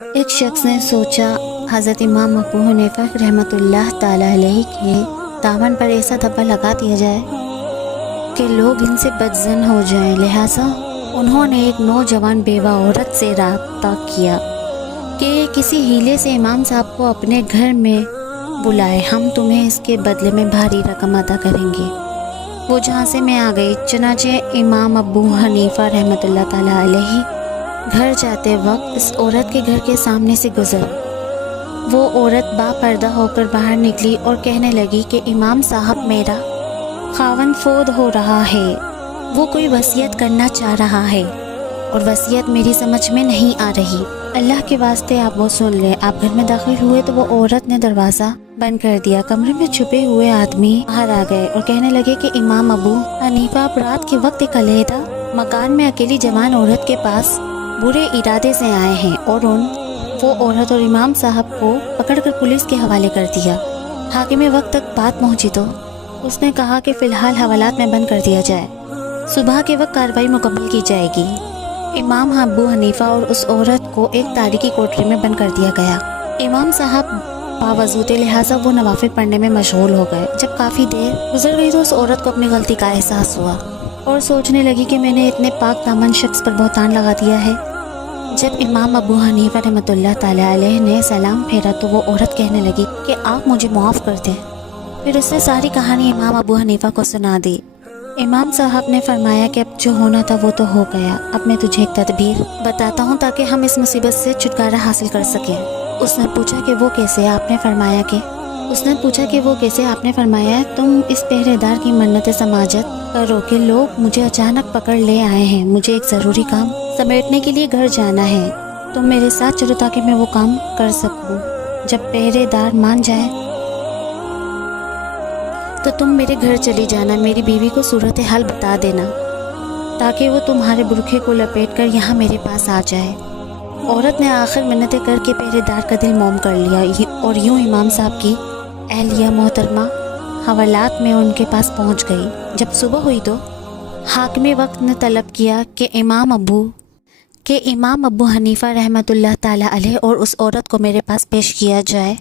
ایک شخص نے سوچا حضرت امام ابو حنیفہ رحمۃ اللہ تعالی علیہ کے دامن پر ایسا دھبا لگا دیا جائے کہ لوگ ان سے بدظن ہو جائیں، لہٰذا انہوں نے ایک نوجوان بیوہ عورت سے رابطہ کیا کہ کسی ہیلے سے امام صاحب کو اپنے گھر میں بلائے، ہم تمہیں اس کے بدلے میں بھاری رقم ادا کریں گے۔ وہ جھانسے میں آ گئی، چنانچہ امام ابو حنیفہ رحمۃ اللہ تعالی علیہ گھر جاتے وقت اس عورت کے گھر کے سامنے سے گزر، وہ عورت با پردہ ہو کر باہر نکلی اور کہنے لگی کہ امام صاحب، میرا خاوند فوت ہو رہا ہے، وہ کوئی وصیت کرنا چاہ رہا ہے اور وصیت میری سمجھ میں نہیں آ رہی، اللہ کے واسطے آپ وہ سن لیں۔ آپ گھر میں داخل ہوئے تو وہ عورت نے دروازہ بند کر دیا۔ کمرے میں چھپے ہوئے آدمی باہر آ گئے اور کہنے لگے کہ امام ابو حنیفہ آپ رات کے وقت ایک علیحدہ مکان میں اکیلی جوان عورت کے پاس برے ارادے سے آئے ہیں اور وہ عورت اور امام صاحب کو پکڑ کر پولیس کے حوالے کر دیا۔ حاکم وقت تک بات پہنچی تو اس نے کہا کہ فی الحال حوالات میں بند کر دیا جائے، صبح کے وقت کارروائی مکمل کی جائے گی۔ امام ابو حنیفہ اور اس عورت کو ایک تاریکی کوٹری میں بند کر دیا گیا۔ امام صاحب باوضو تھے، لہٰذا وہ نوافل پڑھنے میں مشغول ہو گئے۔ جب کافی دیر گزر گئی تو اس عورت کو اپنی غلطی کا احساس ہوا اور سوچنے لگی کہ میں نے اتنے پاک دامن شخص پر بہتان لگا دیا ہے۔ جب امام ابو حنیفہ رحمۃ اللہ تعالی علیہ نے سلام پھیرا تو وہ عورت کہنے لگی کہ آپ مجھے معاف کر دیں۔ پھر اس نے ساری کہانی امام ابو حنیفہ کو سنا دی۔ امام صاحب نے فرمایا کہ اب جو ہونا تھا وہ تو ہو گیا، اب میں تجھے ایک تدبیر بتاتا ہوں تاکہ ہم اس مصیبت سے چھٹکارا حاصل کر سکیں۔ اس نے پوچھا کہ وہ کیسے؟ آپ نے فرمایا تم اس پہرے دار کی منت سماجت کرو کہ لوگ مجھے اچانک پکڑ لے آئے ہیں، مجھے ایک ضروری کام سمیٹنے کے لیے گھر جانا ہے، تم میرے ساتھ چلو تاکہ میں وہ کام کر سکوں۔ جب پہرے دار مان جائے تو تم میرے گھر چلی جانا، میری بیوی کو صورتحال بتا دینا تاکہ وہ تمہارے برقعے کو لپیٹ کر یہاں میرے پاس آ جائے۔ عورت نے آخر منتیں کر کے پہرے دار کا دل موم کر لیا اور یوں امام صاحب کی اہلیہ محترمہ حوالات میں ان کے پاس پہنچ گئی۔ جب صبح ہوئی تو حاکم وقت نے طلب کیا کہ امام ابو حنیفہ رحمۃ اللہ تعالی علیہ اور اس عورت کو میرے پاس پیش کیا جائے۔